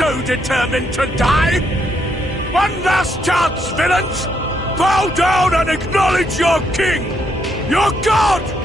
so determined to die? One last chance, villains! Bow down and acknowledge your king! Your god!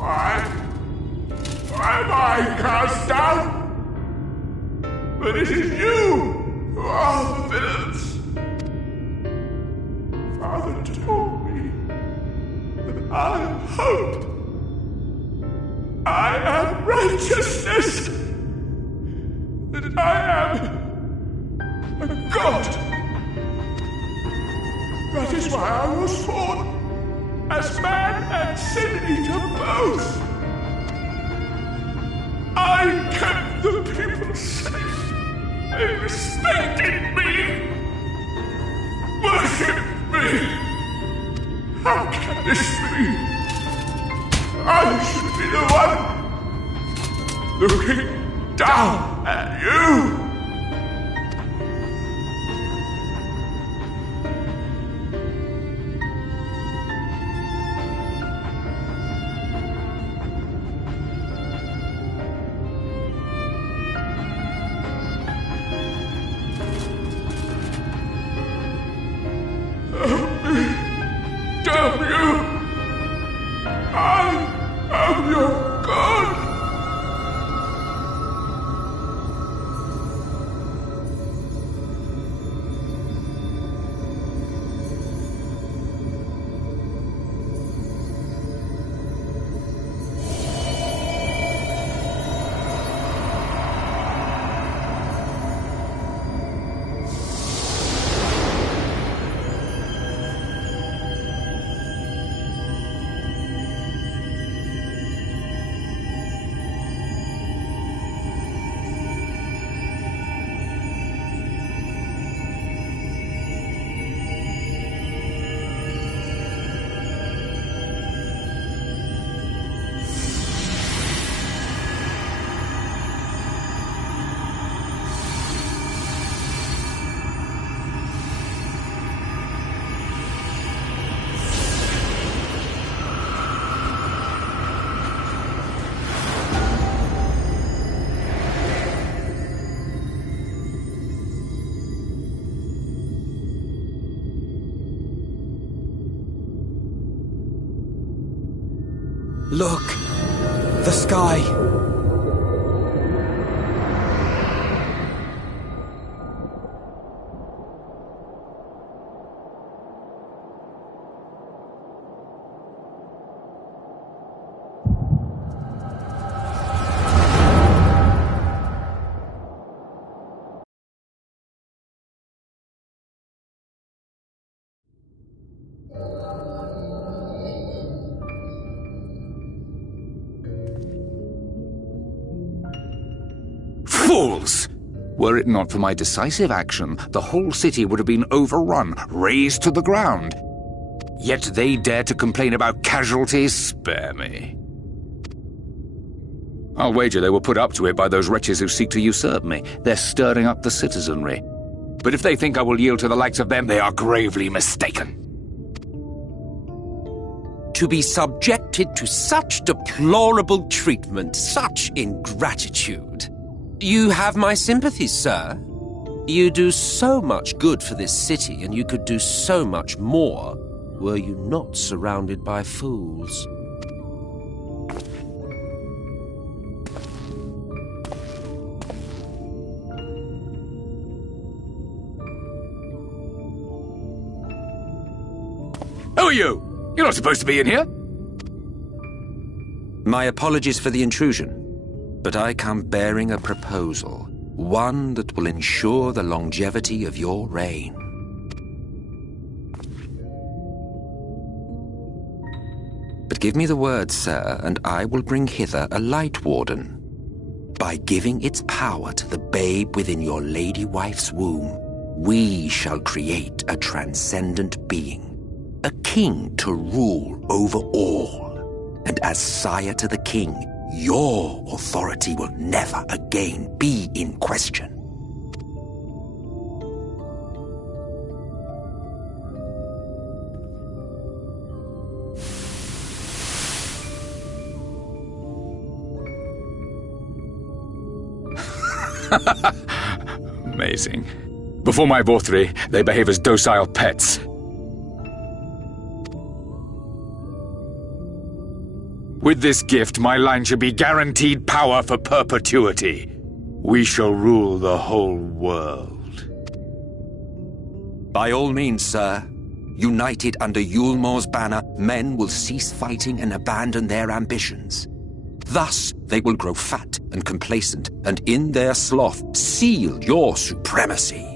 Why am I cast down? But it is you who are the villains. Father told me that I am hope. I am righteousness. That I am a god. That is why I was born, as man and sin eater both. I kept the people safe. They respected me. Worshipped me. How can this be? I should be the one looking down at you. Damn you! I am your god! Look! The sky! Fools! Were it not for my decisive action, the whole city would have been overrun, razed to the ground. Yet they dare to complain about casualties? Spare me. I'll wager they were put up to it by those wretches who seek to usurp me. They're stirring up the citizenry. But if they think I will yield to the likes of them, they are gravely mistaken. To be subjected to such deplorable treatment, such ingratitude. You have my sympathies, sir. You do so much good for this city, and you could do so much more were you not surrounded by fools. Who are you? You're not supposed to be in here. My apologies for the intrusion, but I come bearing a proposal, one that will ensure the longevity of your reign. But give me the word, sir, and I will bring hither a light warden. By giving its power to the babe within your lady wife's womb, we shall create a transcendent being, a king to rule over all. And as sire to the king, your authority will never again be in question. Amazing. Before my Vorthri, they behave as docile pets. With this gift, my line shall be guaranteed power for perpetuity. We shall rule the whole world. By all means, sir. United under Yulmor's banner, men will cease fighting and abandon their ambitions. Thus, they will grow fat and complacent, and in their sloth, seal your supremacy.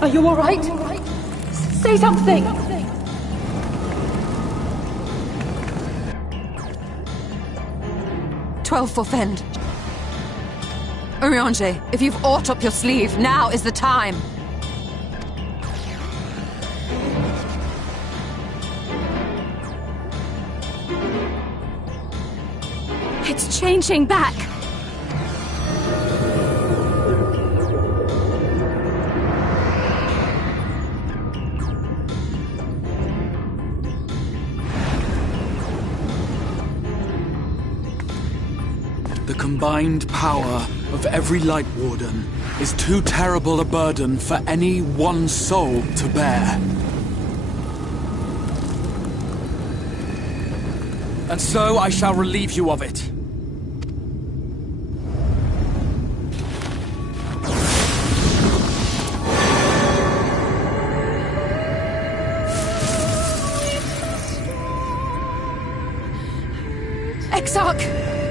Are you all right? Say something! "12 forfend. Urianger, if you've aught up your sleeve, now is the time. It's changing back! The combined power of every Light Warden is too terrible a burden for any one soul to bear. And so I shall relieve you of it. Exarch!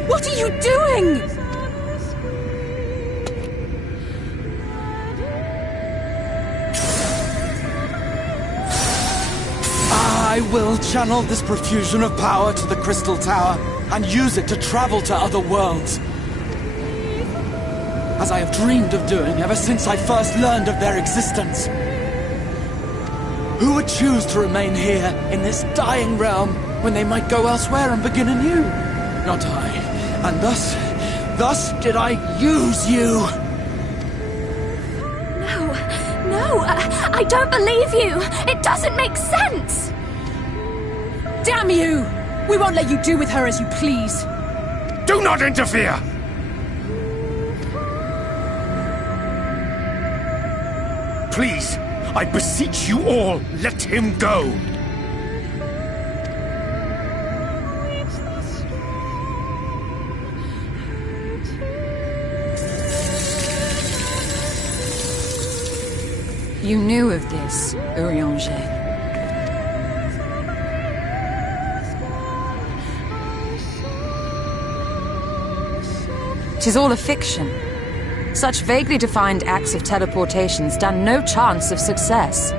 What are you doing? I will channel this profusion of power to the Crystal Tower and use it to travel to other worlds. As I have dreamed of doing ever since I first learned of their existence. Who would choose to remain here in this dying realm when they might go elsewhere and begin anew? Not I. And thus did I use you. No, I don't believe you. It doesn't make sense. Damn you! We won't let you do with her as you please. Do not interfere! Please, I beseech you all, let him go! You knew of this, Urianger. "'Tis all a fiction. Such vaguely defined acts of teleportation stand no chance of success.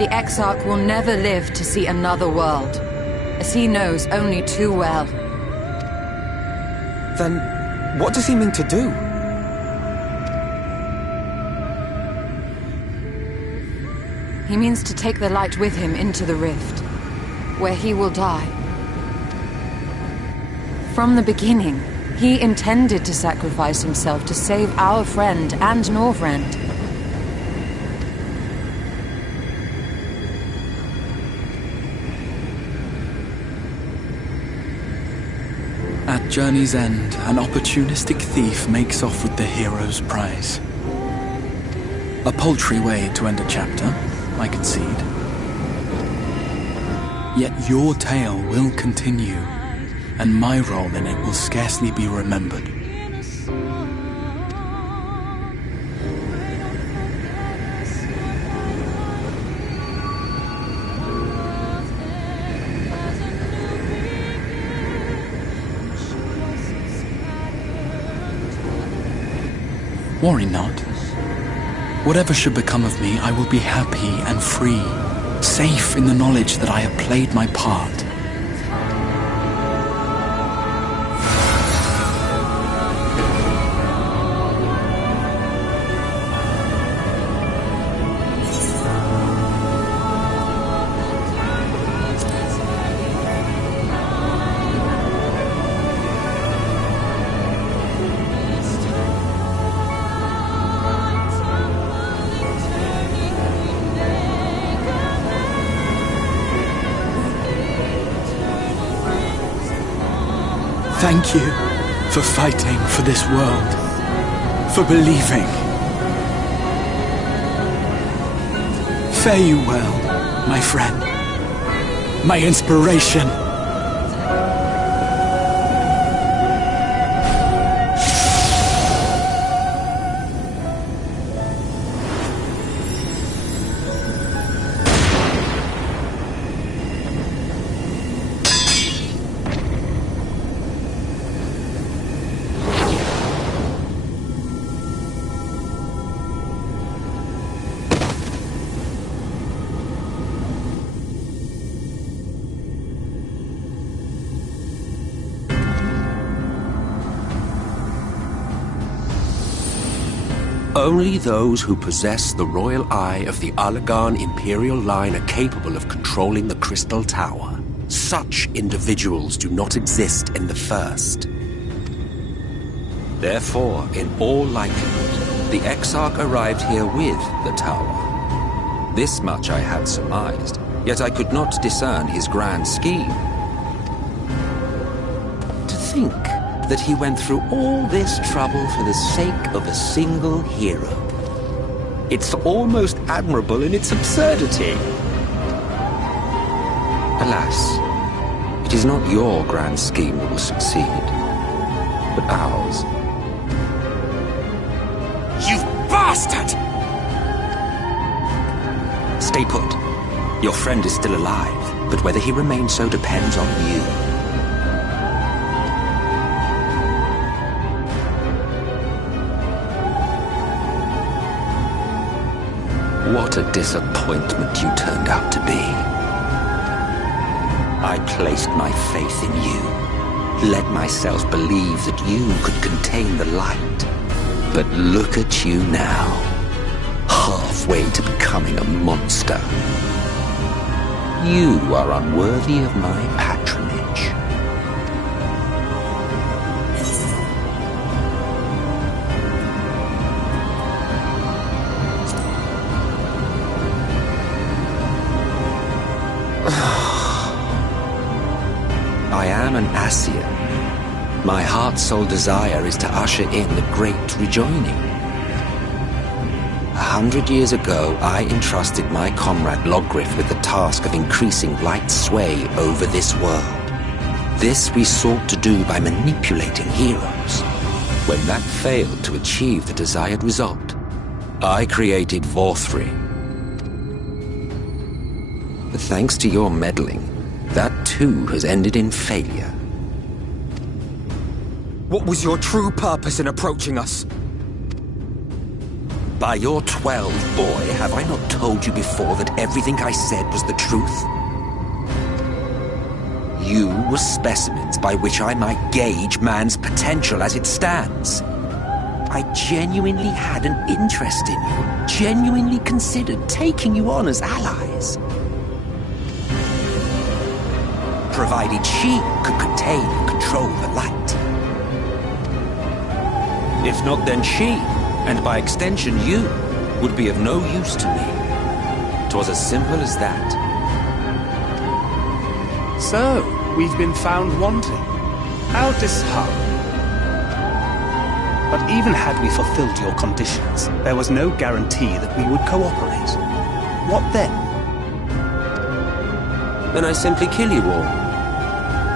The Exarch will never live to see another world, as he knows only too well." Then, what does he mean to do? He means to take the light with him into the rift, where he will die. From the beginning, he intended to sacrifice himself to save our friend and Norvrend. At journey's end, an opportunistic thief makes off with the hero's prize. A paltry way to end a chapter, I concede. Yet your tale will continue, and my role in it will scarcely be remembered. Worry not. Whatever should become of me, I will be happy and free, safe in the knowledge that I have played my part. Thank you for fighting for this world, for believing. Fare you well, my friend, my inspiration. Only those who possess the royal eye of the Allagan Imperial line are capable of controlling the Crystal Tower. Such individuals do not exist in the First. Therefore, in all likelihood, the Exarch arrived here with the tower. This much I had surmised, yet I could not discern his grand scheme. To think that he went through all this trouble for the sake of a single hero. It's almost admirable in its absurdity. Alas, it is not your grand scheme that will succeed, but ours. You bastard! Stay put. Your friend is still alive, but whether he remains so depends on you. What a disappointment you turned out to be. I placed my faith in you, let myself believe that you could contain the light. But look at you now, halfway to becoming a monster. You are unworthy of my patronage. I am an Ascian. My heart's sole desire is to usher in the great rejoining. 100 years ago, I entrusted my comrade Logriff with the task of increasing light's sway over this world. This we sought to do by manipulating heroes. When that failed to achieve the desired result, I created Vorthri. But thanks to your meddling, that too has ended in failure. What was your true purpose in approaching us? By your 12, boy, have I not told you before that everything I said was the truth? You were specimens by which I might gauge man's potential as it stands. I genuinely had an interest in you, genuinely considered taking you on as allies. Provided she could contain and control the light. If not, then she, and by extension you, would be of no use to me. 'Twas as simple as that. So, we've been found wanting. How disheartening. But even had we fulfilled your conditions, there was no guarantee that we would cooperate. What then? Then I simply kill you all.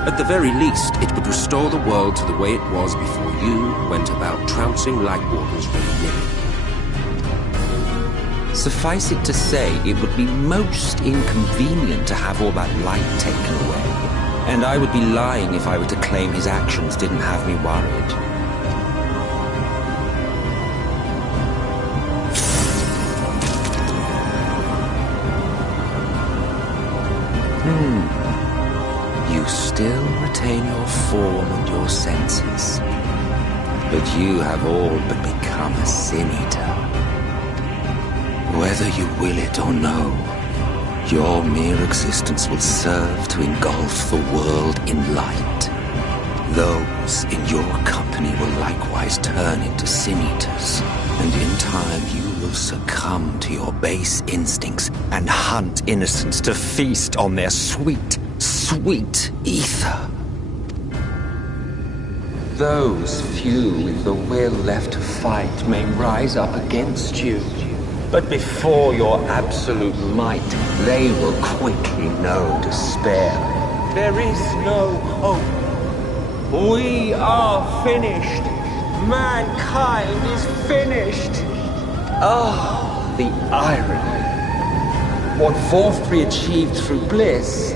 At the very least, it would restore the world to the way it was before you went about trouncing Lightwalkers willy-nilly. Suffice it to say, it would be most inconvenient to have all that light taken away. And I would be lying if I were to claim his actions didn't have me worried. You still retain your form and your senses, but you have all but become a Sin Eater. Whether you will it or no, your mere existence will serve to engulf the world in light. Those in your company will likewise turn into Sin Eaters, and in time you will succumb to your base instincts and hunt innocents to feast on their sweet, sweet ether. Those few with the will left to fight may rise up against you. But before your absolute might, they will quickly know despair. There is no hope. We are finished. Mankind is finished. Ah, the irony. What Vorfrey achieved through bliss,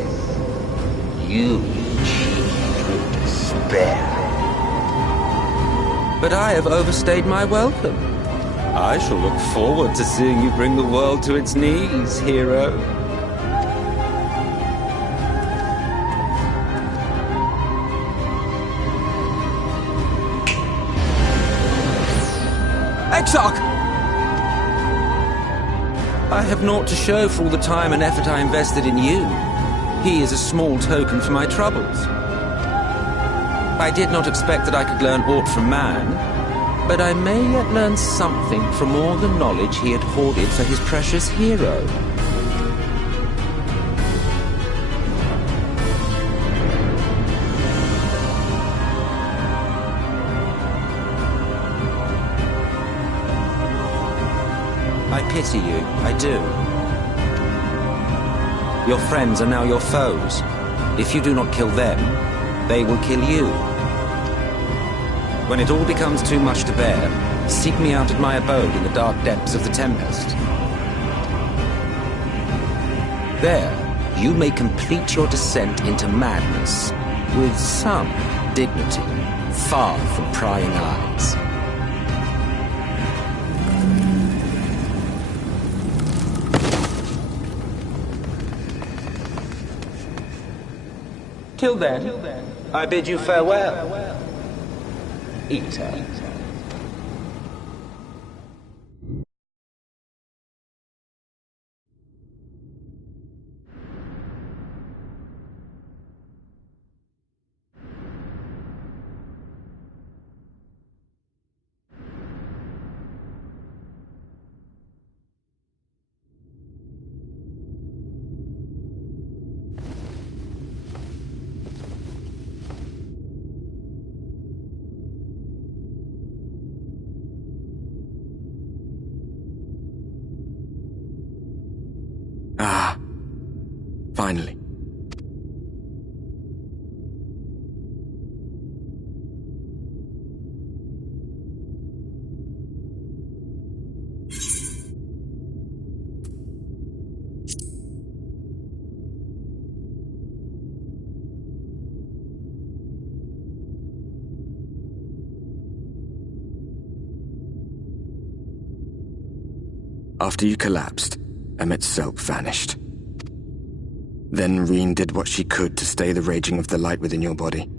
you achieved through despair. But I have overstayed my welcome. I shall look forward to seeing you bring the world to its knees, hero. Exarch! I have naught to show for all the time and effort I invested in you. He is a small token for my troubles. I did not expect that I could learn aught from man, but I may yet learn something from all the knowledge he had hoarded for his precious hero. I pity you, I do. Your friends are now your foes. If you do not kill them, they will kill you. When it all becomes too much to bear, seek me out at my abode in the dark depths of the Tempest. There, you may complete your descent into madness with some dignity, far from prying eyes. Till then, I bid you farewell, Eater. Ah, finally. After you collapsed, Emmet's self vanished. Then Reen did what she could to stay the raging of the light within your body.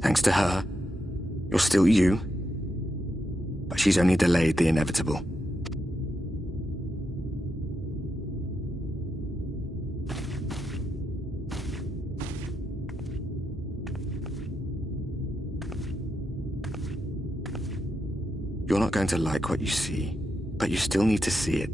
Thanks to her, you're still you, but she's only delayed the inevitable. You're not going to like what you see, but you still need to see it.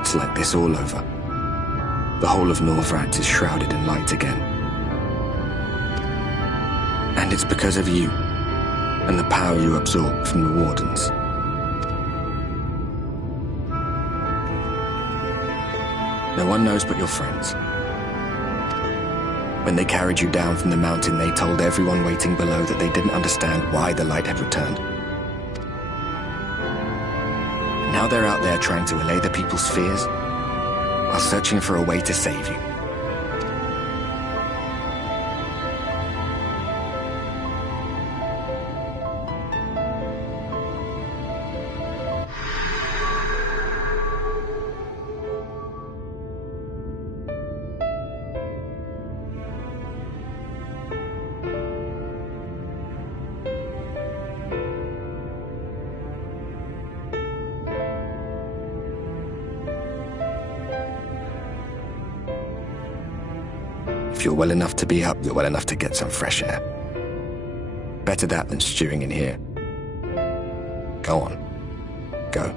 It's like this all over. The whole of Norvrat is shrouded in light again. And it's because of you, and the power you absorb from the Wardens. No one knows but your friends. When they carried you down from the mountain, they told everyone waiting below that they didn't understand why the light had returned. Now they're out there trying to allay the people's fears, while searching for a way to save you. If you're well enough to be up, you're well enough to get some fresh air. Better that than stewing in here. Go on. Go.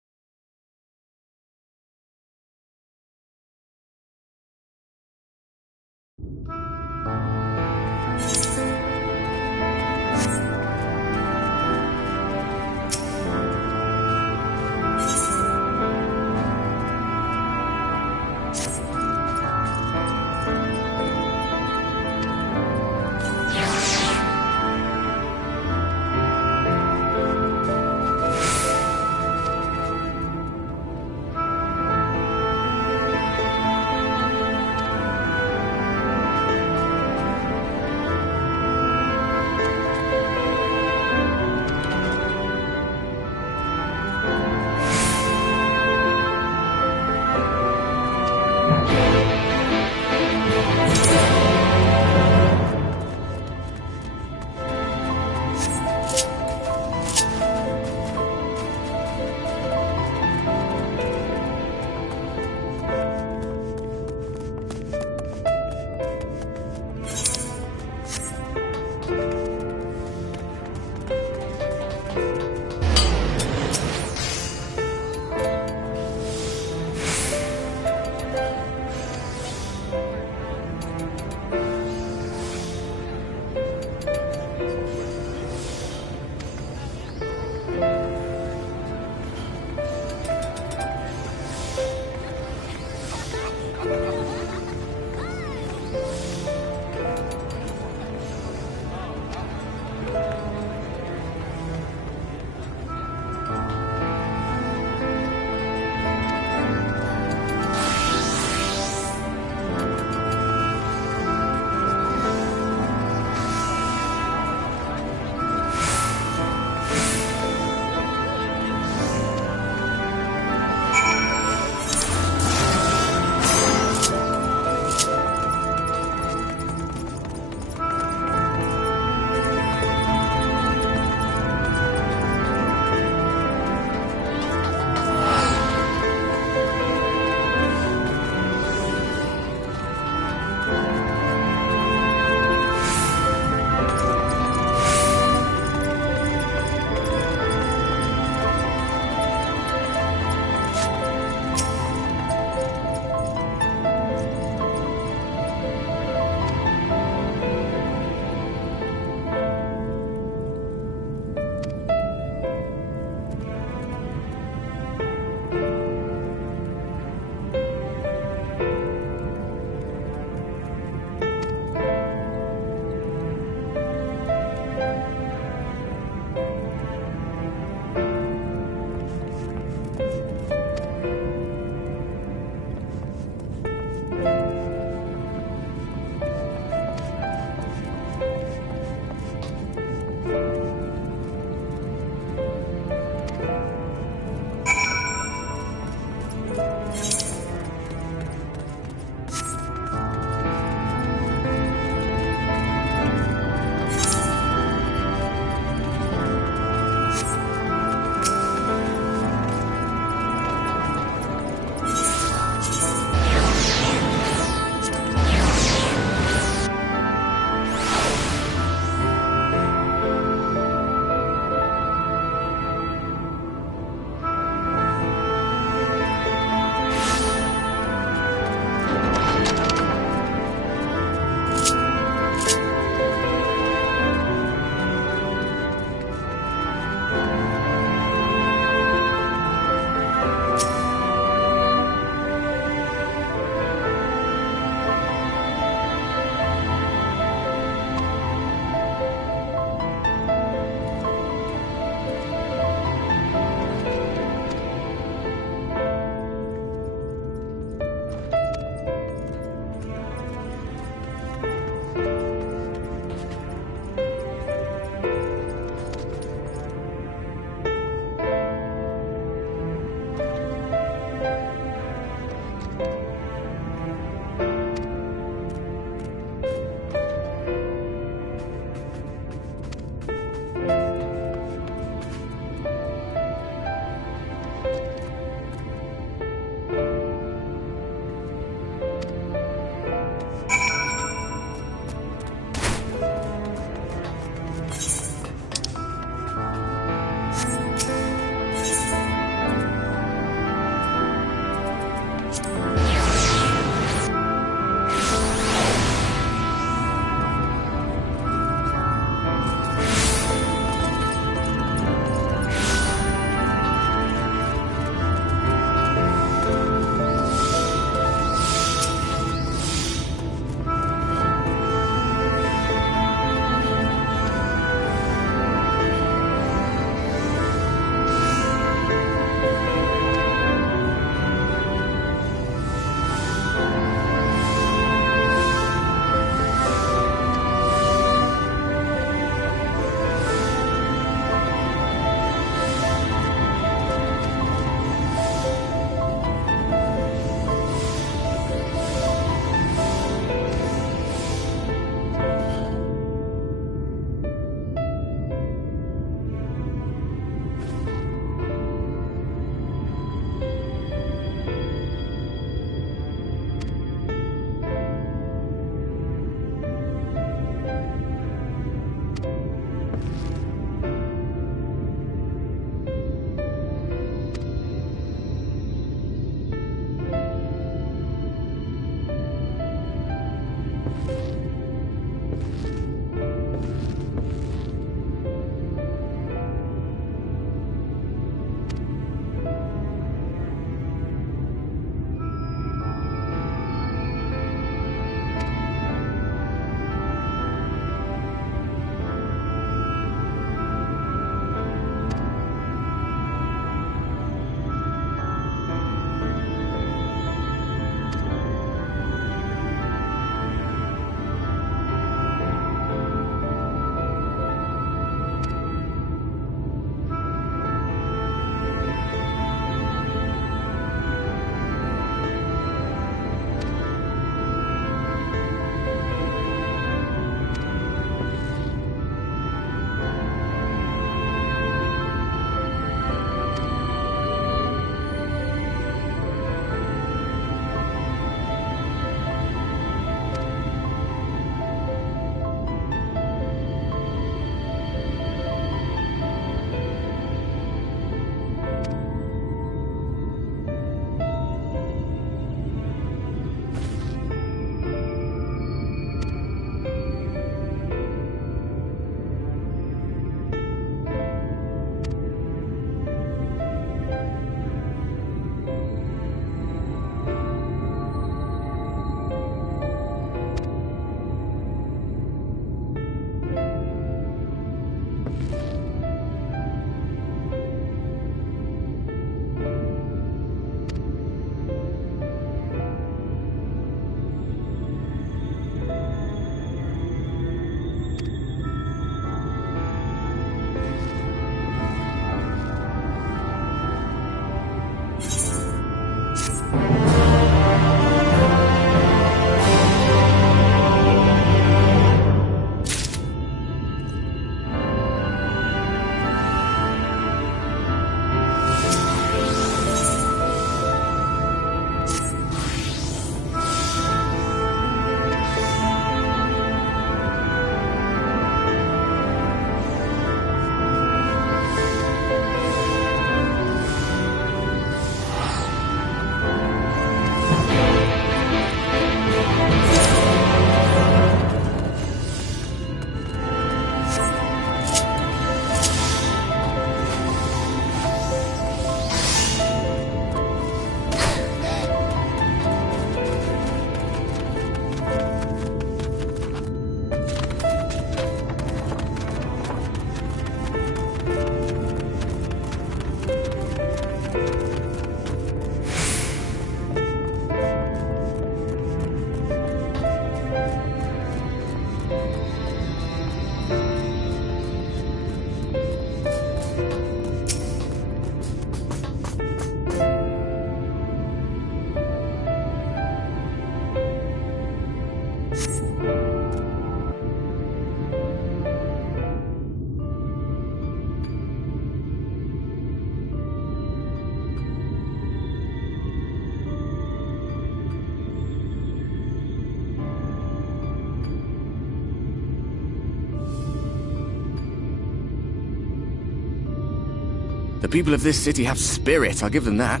people of this city have spirit, I'll give them that.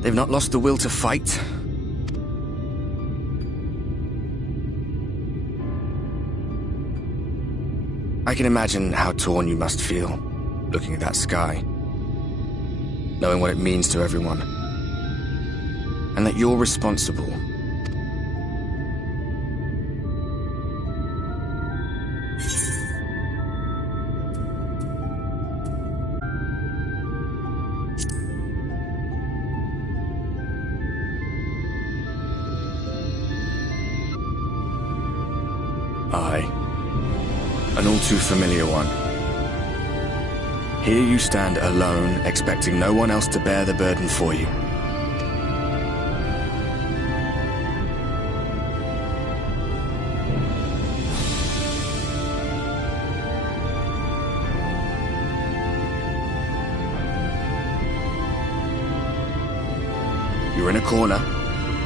They've not lost the will to fight. I can imagine how torn you must feel, looking at that sky, knowing what it means to everyone, and that you're responsible. An all too familiar one. Here you stand alone, expecting no one else to bear the burden for you. You're in a corner,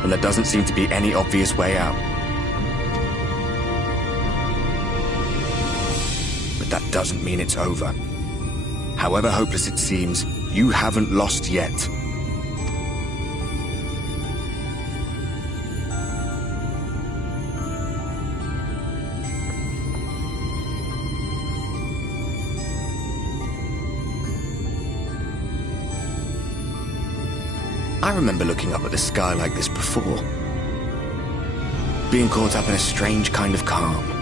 and there doesn't seem to be any obvious way out. That doesn't mean it's over. However hopeless it seems, you haven't lost yet. I remember looking up at the sky like this before. Being caught up in a strange kind of calm.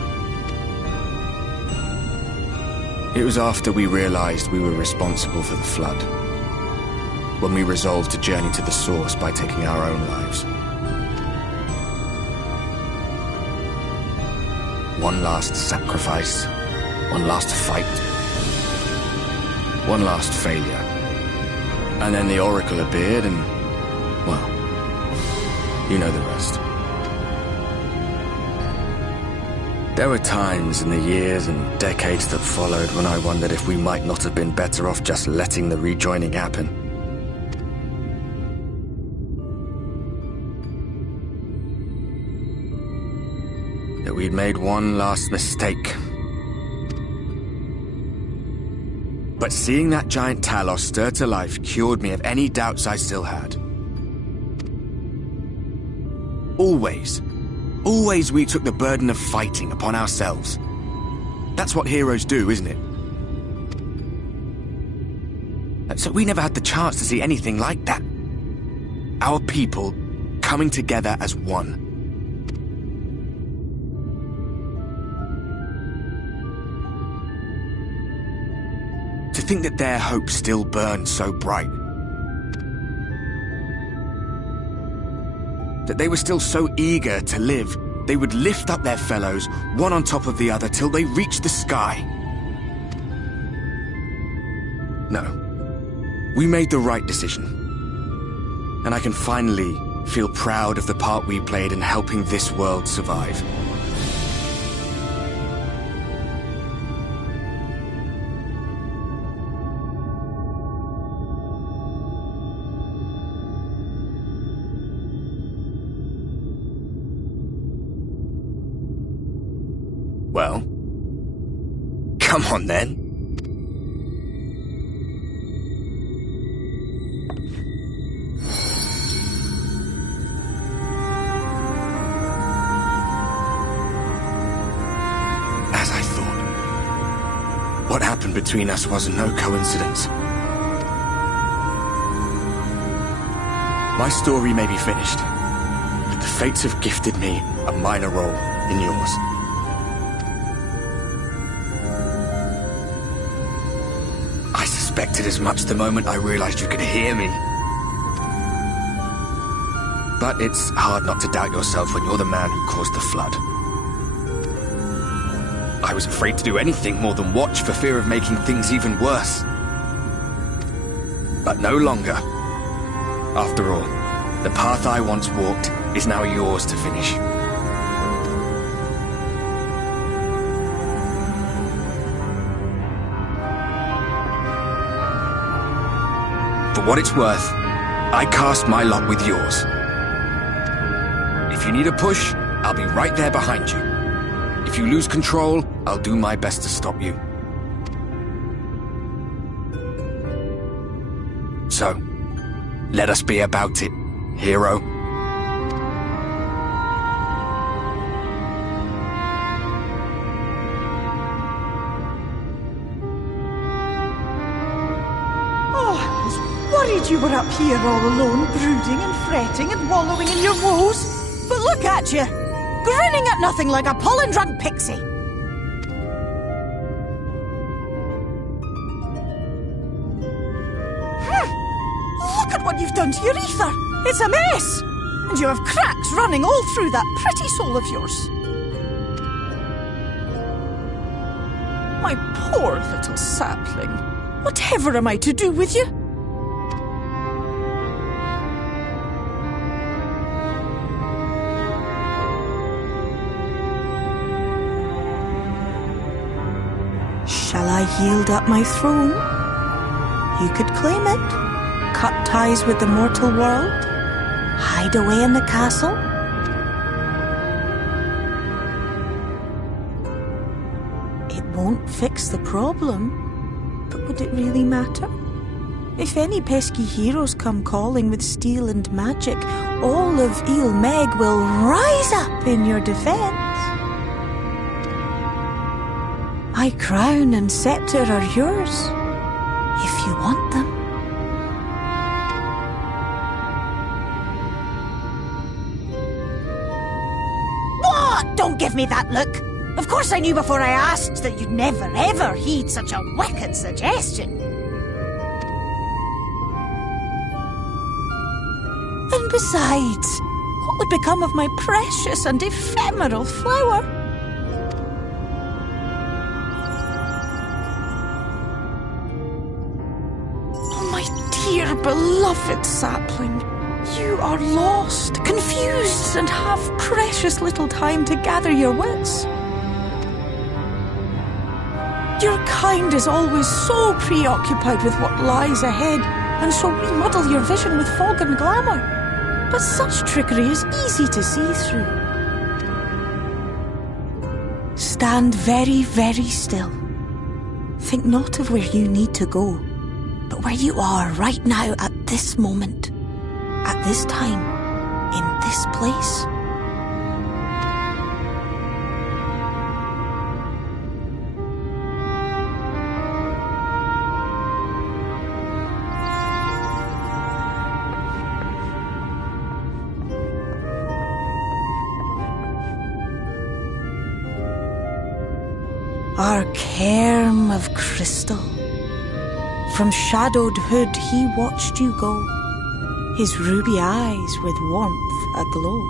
It was after we realized we were responsible for the flood, when we resolved to journey to the source by taking our own lives. One last sacrifice, one last fight, one last failure. And then the Oracle appeared and, well, you know the rest. There were times in the years and decades that followed when I wondered if we might not have been better off just letting the rejoining happen. That we'd made one last mistake. But seeing that giant Talos stir to life cured me of any doubts I still had. Always we took the burden of fighting upon ourselves. That's what heroes do, isn't it? So we never had the chance to see anything like that. Our people coming together as one. To think that their hope still burned so bright. That they were still so eager to live, they would lift up their fellows, one on top of the other, till they reached the sky. No. We made the right decision. And I can finally feel proud of the part we played in helping this world survive. Well, come on then. As I thought, what happened between us was no coincidence. My story may be finished, but the fates have gifted me a minor role in yours. I suspected as much the moment I realized you could hear me. But it's hard not to doubt yourself when you're the man who caused the flood. I was afraid to do anything more than watch for fear of making things even worse. But no longer. After all, the path I once walked is now yours to finish. For what it's worth, I cast my lot with yours. If you need a push, I'll be right there behind you. If you lose control, I'll do my best to stop you. So, let us be about it, hero. Worried you were up here all alone, brooding and fretting and wallowing in your woes. But look at you, grinning at nothing like a pollen-drunk pixie. Look at what you've done to your ether. It's a mess. And you have cracks running all through that pretty soul of yours. My poor little sapling. Whatever am I to do with you? Shall I yield up my throne? You could claim it, cut ties with the mortal world, hide away in the castle. It won't fix the problem, but would it really matter? If any pesky heroes come calling with steel and magic, all of Il Meg will rise up in your defense. My crown and scepter are yours, if you want them. What? Don't give me that look. Of course I knew before I asked that you'd never ever heed such a wicked suggestion. And besides, what would become of my precious and ephemeral flower? Dear beloved sapling, you are lost, confused, and have precious little time to gather your wits. Your kind is always so preoccupied with what lies ahead, and so we muddle your vision with fog and glamour. But such trickery is easy to see through. Stand very, very still. Think not of where you need to go, but where you are right now at this moment, at this time, in this place. Our cairn of crystal. From shadowed hood he watched you go, his ruby eyes with warmth aglow.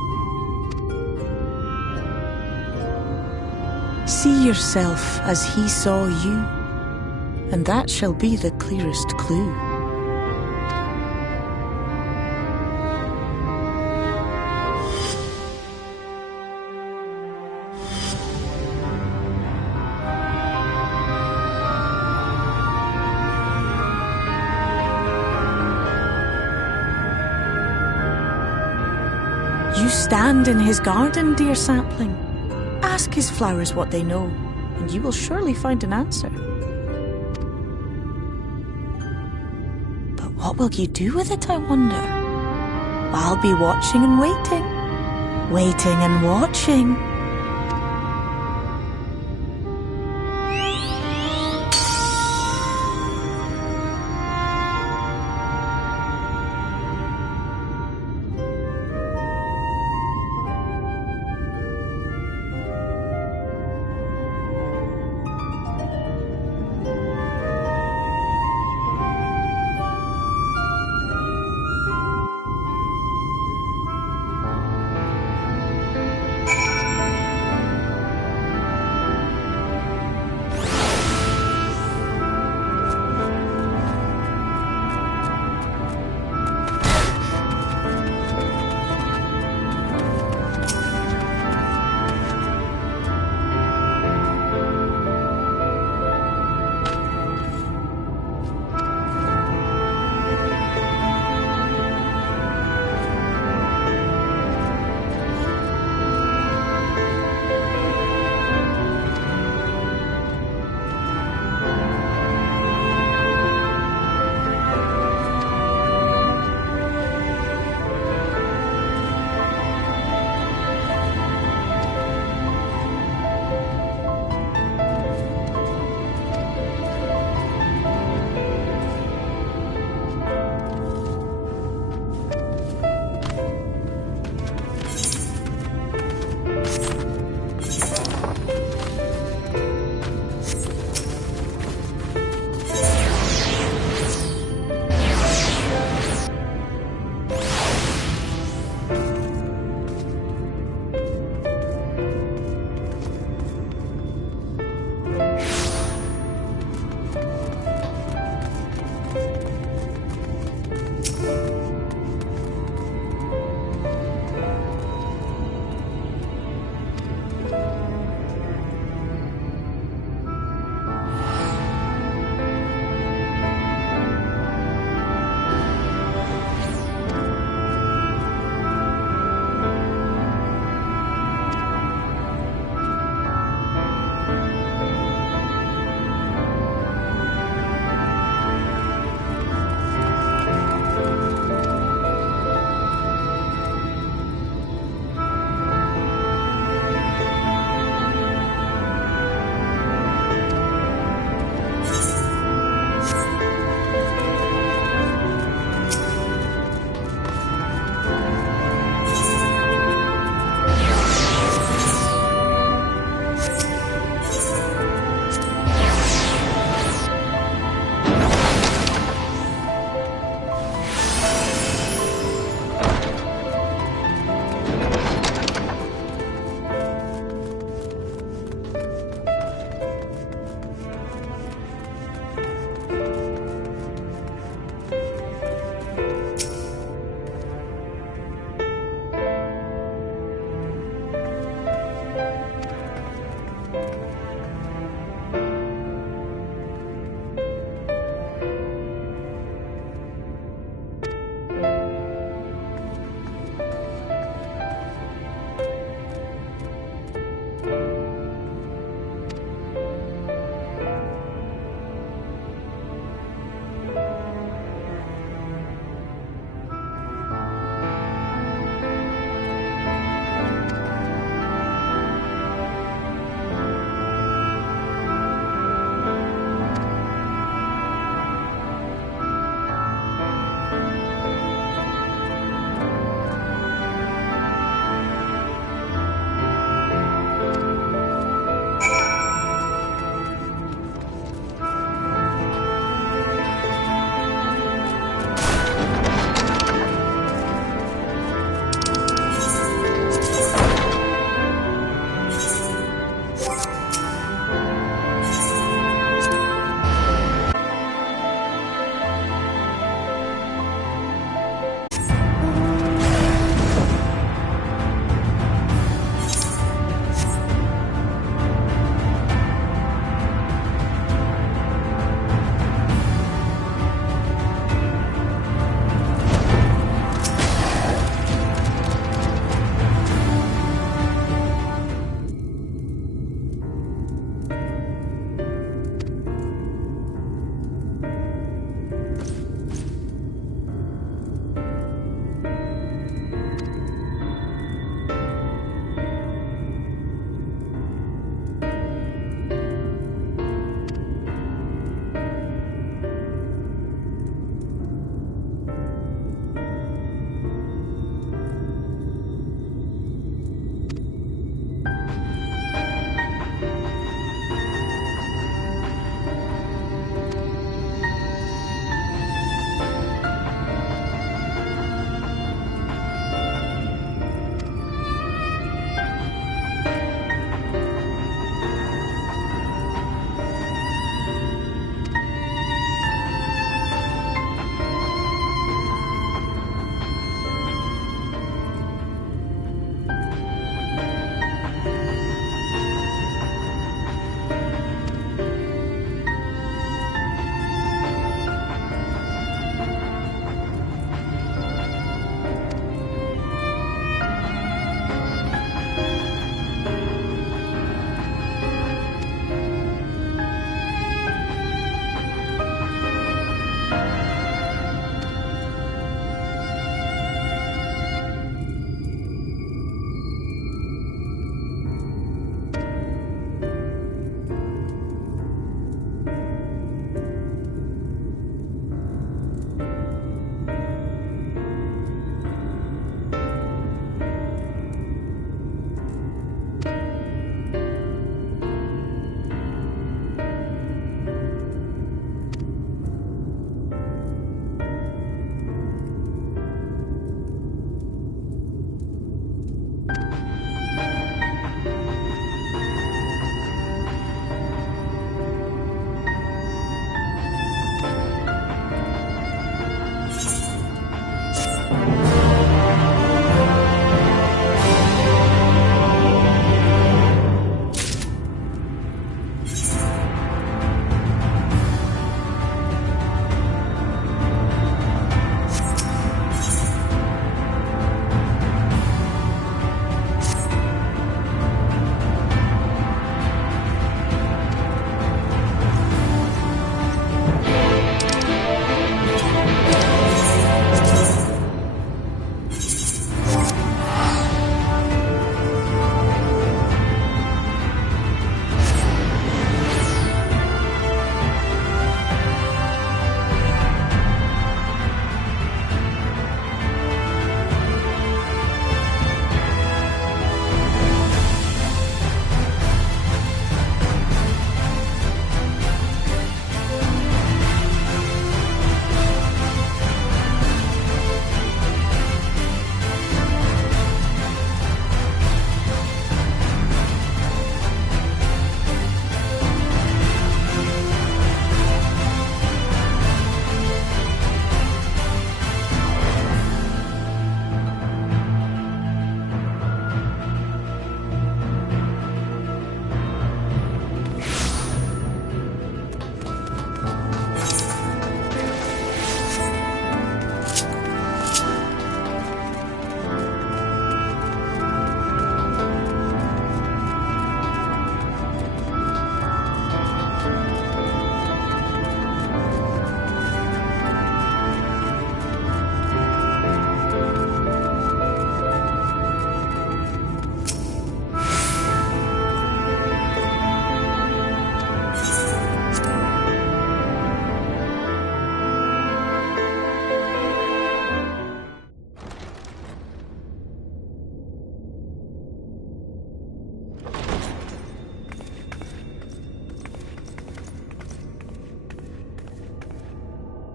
See yourself as he saw you, and that shall be the clearest clue. You stand in his garden, dear sapling. Ask his flowers what they know, and you will surely find an answer. But what will you do with it, I wonder? I'll be watching and waiting, waiting and watching.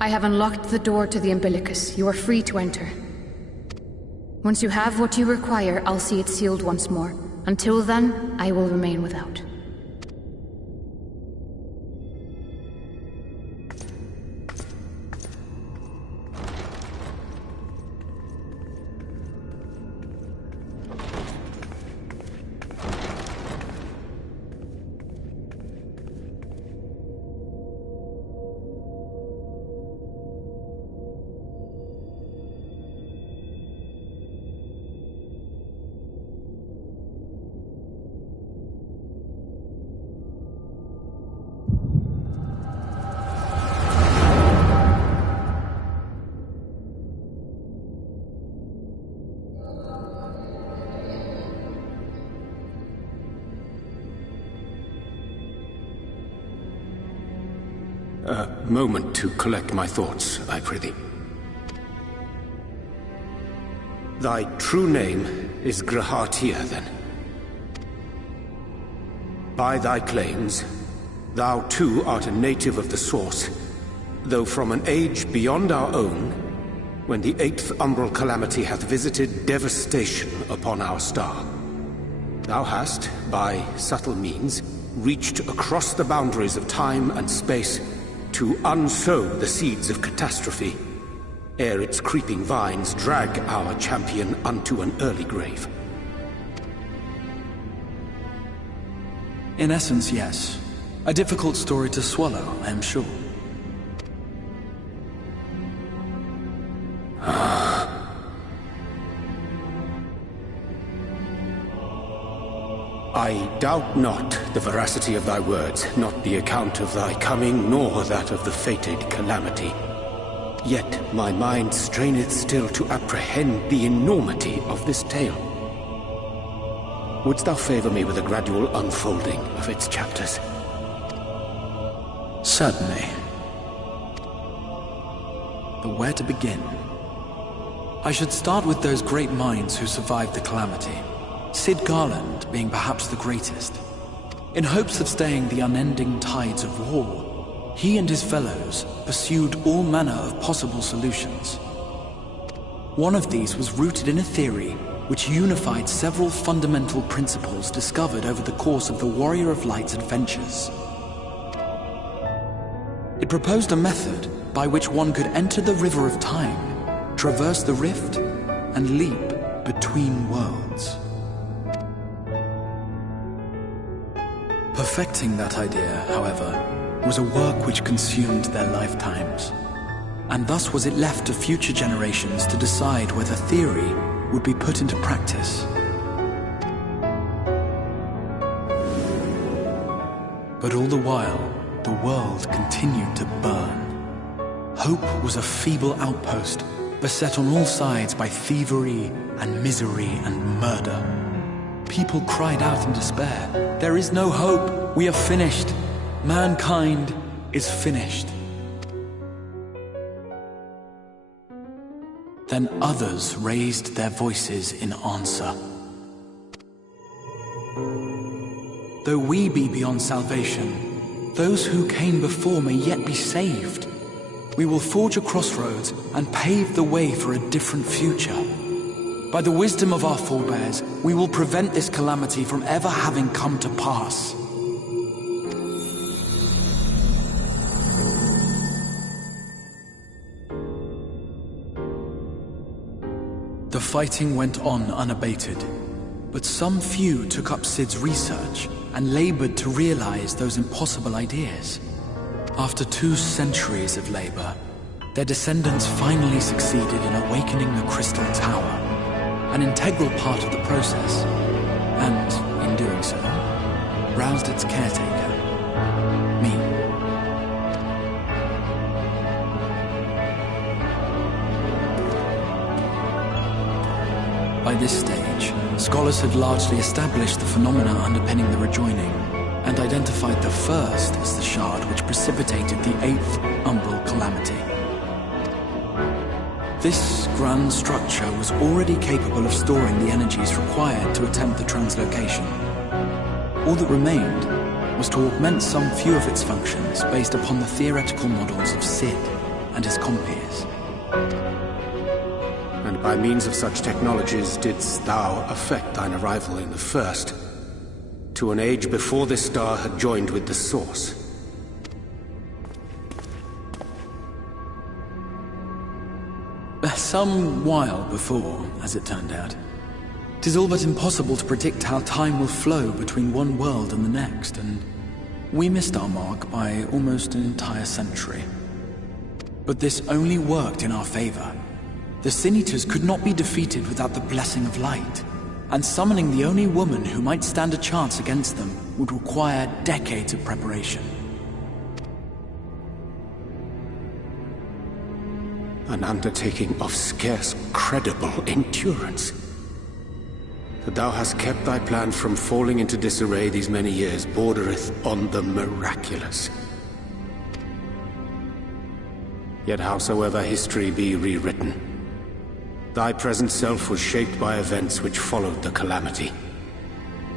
I have unlocked the door to the umbilicus. You are free to enter. Once you have what you require, I'll see it sealed once more. Until then, I will remain without. A moment to collect my thoughts, I prithee. Thy true name is Grahatia, then. By thy claims, thou too art a native of the Source, though from an age beyond our own, when the 8th umbral calamity hath visited devastation upon our star. Thou hast, by subtle means, reached across the boundaries of time and space to unsow the seeds of catastrophe, ere its creeping vines drag our champion unto an early grave. In essence, yes. A difficult story to swallow, I am sure. I doubt not the veracity of thy words, not the account of thy coming, nor that of the fated calamity. Yet my mind straineth still to apprehend the enormity of this tale. Wouldst thou favor me with a gradual unfolding of its chapters? Certainly. But where to begin? I should start with those great minds who survived the calamity. Sid Garland being perhaps the greatest. In hopes of staying the unending tides of war, he and his fellows pursued all manner of possible solutions. One of these was rooted in a theory which unified several fundamental principles discovered over the course of the Warrior of Light's adventures. It proposed a method by which one could enter the River of Time, traverse the rift, and leap between worlds. Perfecting that idea, however, was a work which consumed their lifetimes, and thus was it left to future generations to decide whether theory would be put into practice. But all the while, the world continued to burn. Hope was a feeble outpost, beset on all sides by thievery and misery and murder. People cried out in despair, "There is no hope! We are finished! Mankind is finished!" Then others raised their voices in answer. Though we be beyond salvation, those who came before may yet be saved. We will forge a crossroads and pave the way for a different future. By the wisdom of our forebears, we will prevent this calamity from ever having come to pass. The fighting went on unabated, but some few took up Sid's research and labored to realize those impossible ideas. After 2 centuries of labor, their descendants finally succeeded in awakening the Crystal Tower, an integral part of the process, and, in doing so, roused its caretaker, me. By this stage, scholars had largely established the phenomena underpinning the rejoining, and identified the first as the shard which precipitated the 8th umbral calamity. This grand structure was already capable of storing the energies required to attempt the translocation. All that remained was to augment some few of its functions based upon the theoretical models of Sid. and his compeers. And by means of such technologies didst thou effect thine arrival in the first, to an age before this star had joined with the Source. Some while before, as it turned out. 'Tis all but impossible to predict how time will flow between one world and the next, and we missed our mark by almost an entire century. But this only worked in our favor. The Sin Eaters could not be defeated without the blessing of light, and summoning the only woman who might stand a chance against them would require decades of preparation. An undertaking of scarce credible endurance. That thou hast kept thy plan from falling into disarray these many years bordereth on the miraculous. Yet howsoever history be rewritten, thy present self was shaped by events which followed the calamity.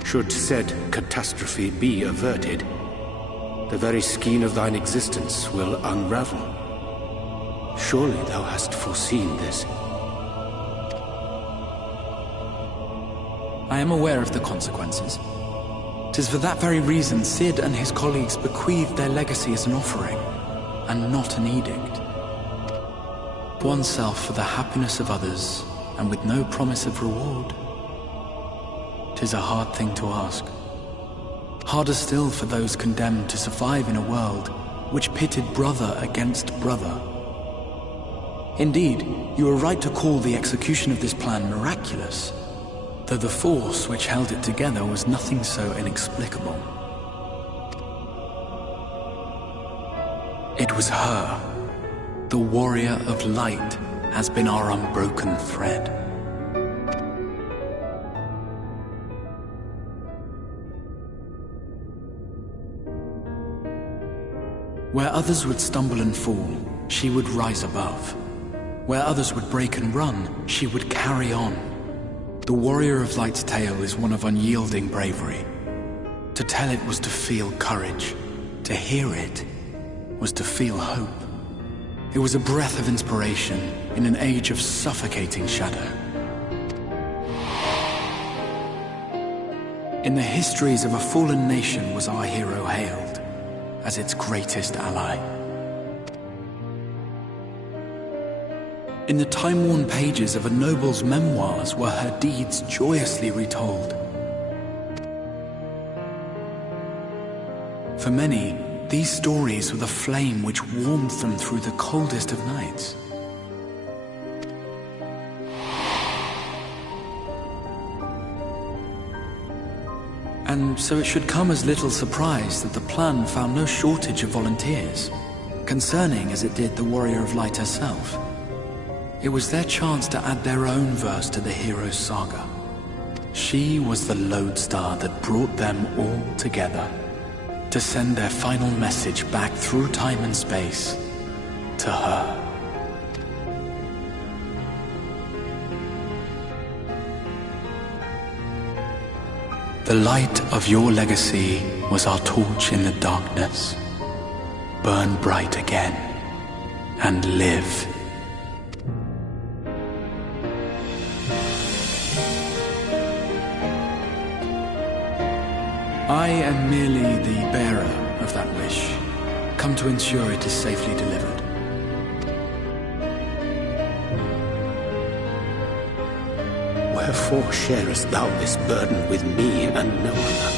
Should said catastrophe be averted, the very skein of thine existence will unravel. Surely thou hast foreseen this. I am aware of the consequences. 'Tis for that very reason Sid and his colleagues bequeathed their legacy as an offering, and not an edict. Oneself for the happiness of others, and with no promise of reward. 'Tis a hard thing to ask. Harder still for those condemned to survive in a world which pitted brother against brother. Indeed, you are right to call the execution of this plan miraculous, though the force which held it together was nothing so inexplicable. It was her. The warrior of light has been our unbroken thread. Where others would stumble and fall, she would rise above. Where others would break and run, she would carry on. The warrior of light's tale is one of unyielding bravery. To tell it was to feel courage. To hear it was to feel hope. It was a breath of inspiration in an age of suffocating shadow. In the histories of a fallen nation was our hero hailed as its greatest ally. In the time-worn pages of a noble's memoirs were her deeds joyously retold. For many, these stories were the flame which warmed them through the coldest of nights. And so it should come as little surprise that the plan found no shortage of volunteers, concerning as it did the Warrior of Light herself. It was their chance to add their own verse to the hero's saga. She was the lodestar that brought them all together, to send their final message back through time and space to her. The light of your legacy was our torch in the darkness. Burn bright again and live. I am merely the bearer of that wish, come to ensure it is safely delivered. Wherefore sharest thou this burden with me and no other?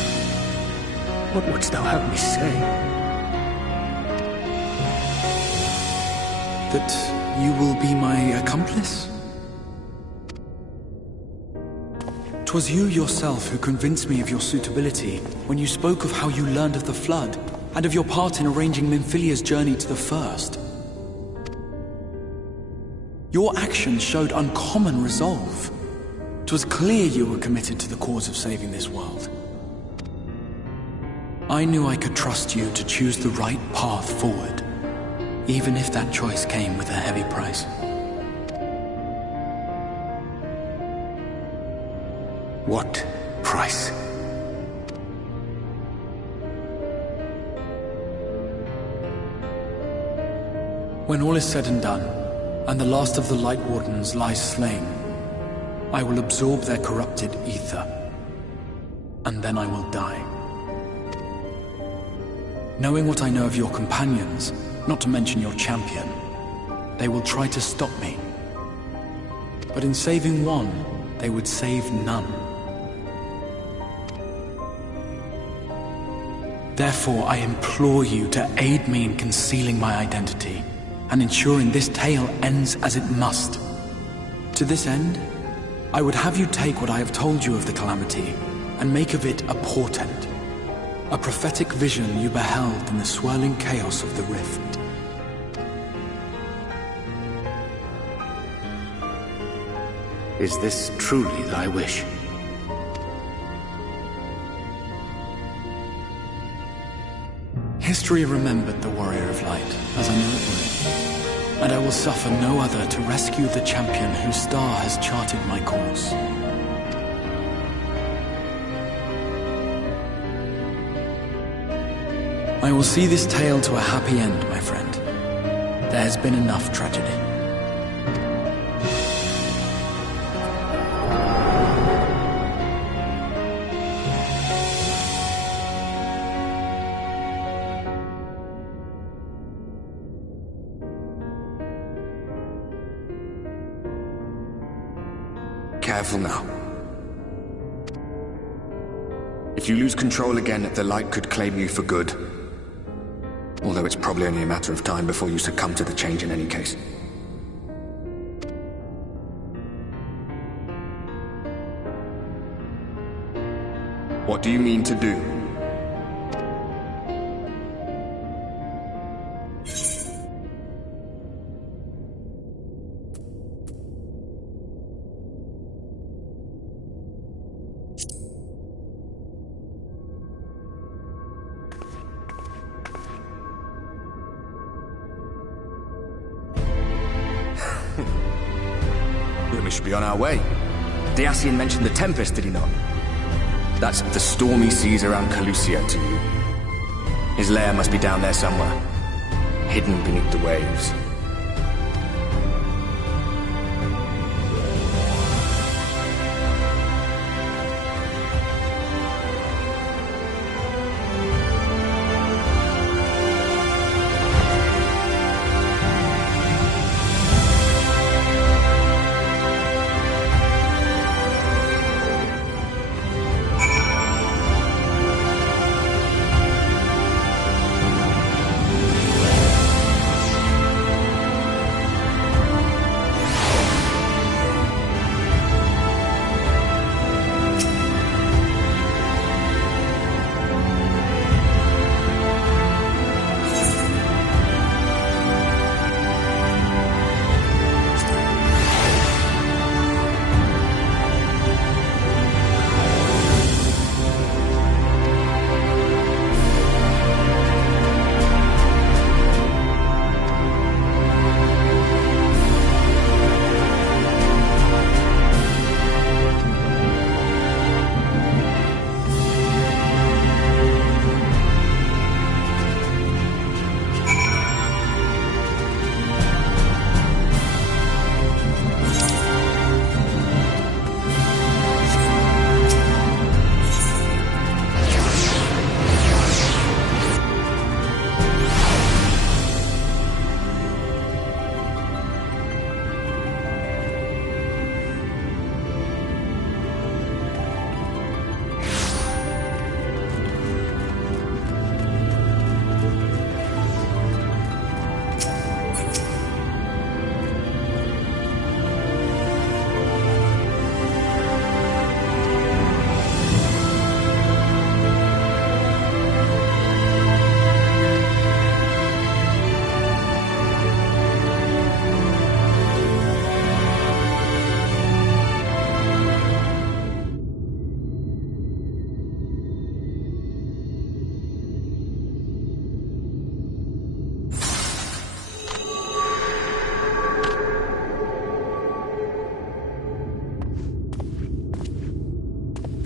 What wouldst thou have me say? That you will be my accomplice? 'Twas you yourself who convinced me of your suitability when you spoke of how you learned of the Flood and of your part in arranging Minfilia's journey to the First. Your actions showed uncommon resolve. 'Twas clear you were committed to the cause of saving this world. I knew I could trust you to choose the right path forward, even if that choice came with a heavy price. What price? When all is said and done, and the last of the Light Wardens lies slain, I will absorb their corrupted ether, and then I will die. Knowing what I know of your companions, not to mention your champion, they will try to stop me. But in saving one, they would save none. Therefore, I implore you to aid me in concealing my identity, and ensuring this tale ends as it must. To this end, I would have you take what I have told you of the Calamity, and make of it a portent. A prophetic vision you beheld in the swirling chaos of the rift. Is this truly thy wish? History remembered the Warrior of Light, as I knew it would. And I will suffer no other to rescue the champion whose star has charted my course. I will see this tale to a happy end, my friend. There has been enough tragedy. Careful now. If you lose control again, the Light could claim you for good. Although it's probably only a matter of time before you succumb to the change in any case. What do you mean to do? We should be on our way. Dacian mentioned the Tempest, did he not? That's the stormy seas around Calusia to you. His lair must be down there somewhere, hidden beneath the waves.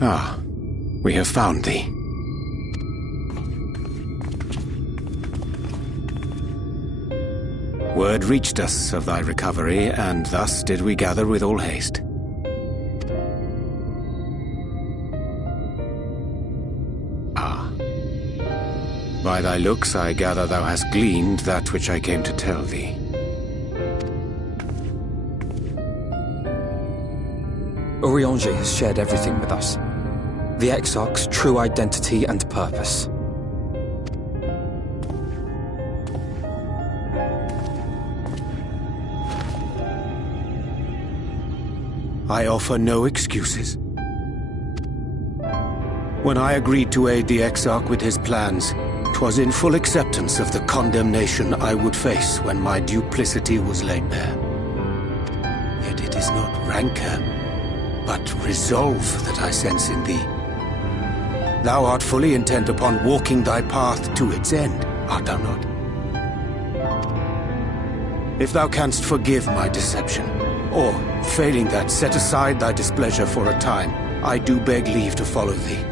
Ah, we have found thee. Word reached us of thy recovery, and thus did we gather with all haste. Ah. By thy looks I gather thou hast gleaned that which I came to tell thee. Urianger has shared everything with us. The Exarch's true identity and purpose. I offer no excuses. When I agreed to aid the Exarch with his plans, 'twas in full acceptance of the condemnation I would face when my duplicity was laid bare. Yet it is not rancor, but resolve that I sense in thee. Thou art fully intent upon walking thy path to its end, art thou not? If thou canst forgive my deception, or, failing that, set aside thy displeasure for a time, I do beg leave to follow thee.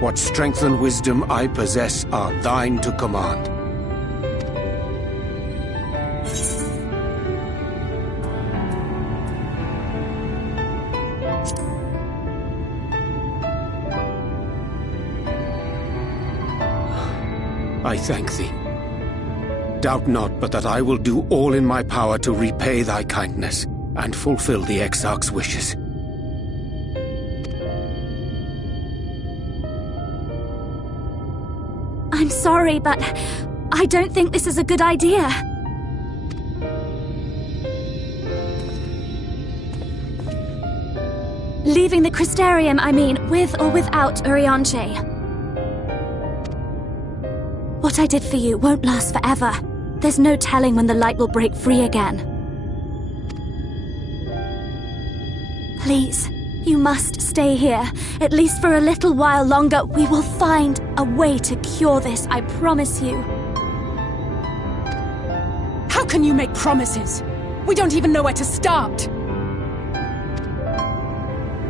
What strength and wisdom I possess are thine to command. I thank thee. Doubt not but that I will do all in my power to repay thy kindness and fulfill the Exarch's wishes. I'm sorry, but I don't think this is a good idea. Leaving the Crystarium, I mean, with or without Urianger. What I did for you won't last forever. There's no telling when the light will break free again. Please, you must stay here, at least for a little while longer. We will find a way to cure this, I promise you. How can you make promises? We don't even know where to start.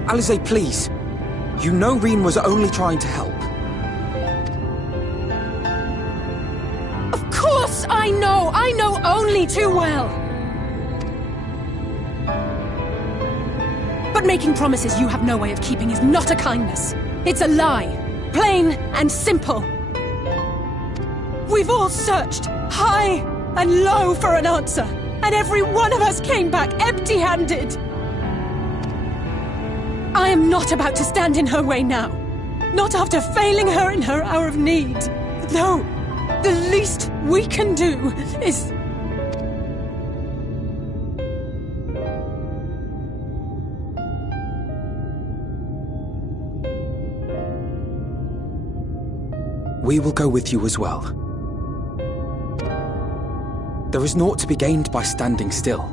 Alize, please. You know Reen was only trying to help. Of course I know! I know only too well! But making promises you have no way of keeping is not a kindness. It's a lie. Plain and simple. We've all searched high and low for an answer, and every one of us came back empty-handed. I am not about to stand in her way now. Not after failing her in her hour of need. No, the least we can do is... We will go with you as well. There is naught to be gained by standing still.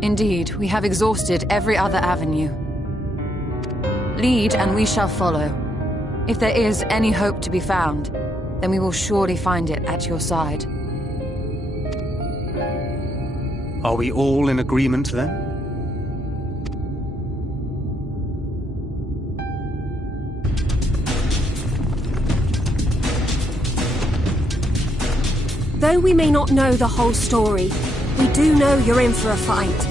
Indeed, we have exhausted every other avenue. Lead, and we shall follow. If there is any hope to be found, then we will surely find it at your side. Are we all in agreement, then? Though we may not know the whole story, we do know you're in for a fight.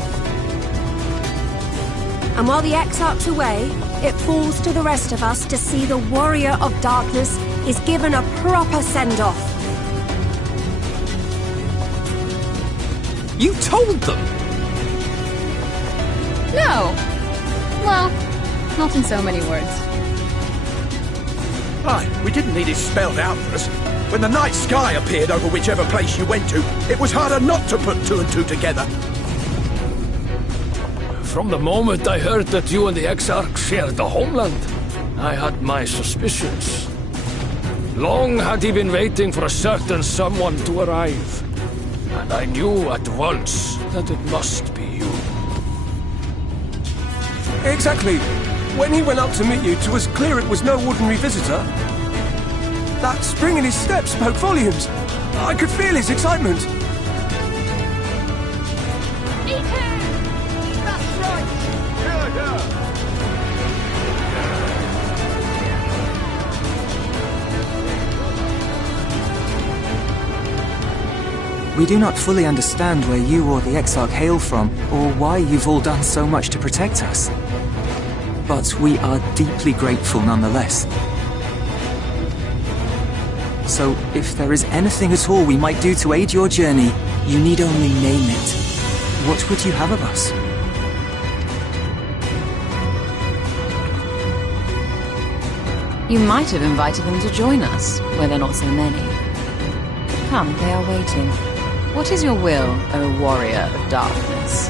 And while the Exarch's away, it falls to the rest of us to see the Warrior of Darkness is given a proper send-off. You told them! No! Well, not in so many words. Aye, we didn't need it spelled out for us. When the night sky appeared over whichever place you went to, it was harder not to put two and two together. From the moment I heard that you and the Exarch shared the homeland, I had my suspicions. Long had he been waiting for a certain someone to arrive, and I knew at once that it must be you. Exactly. When he went up to meet you, it was clear it was no ordinary visitor. That spring in his step spoke volumes. I could feel his excitement. Eat him! That's right! We do not fully understand where you or the Exarch hail from, or why you've all done so much to protect us. But we are deeply grateful nonetheless. So, if there is anything at all we might do to aid your journey, you need only name it. What would you have of us? You might have invited them to join us, where there are not so many. Come, they are waiting. What is your will, O warrior of darkness?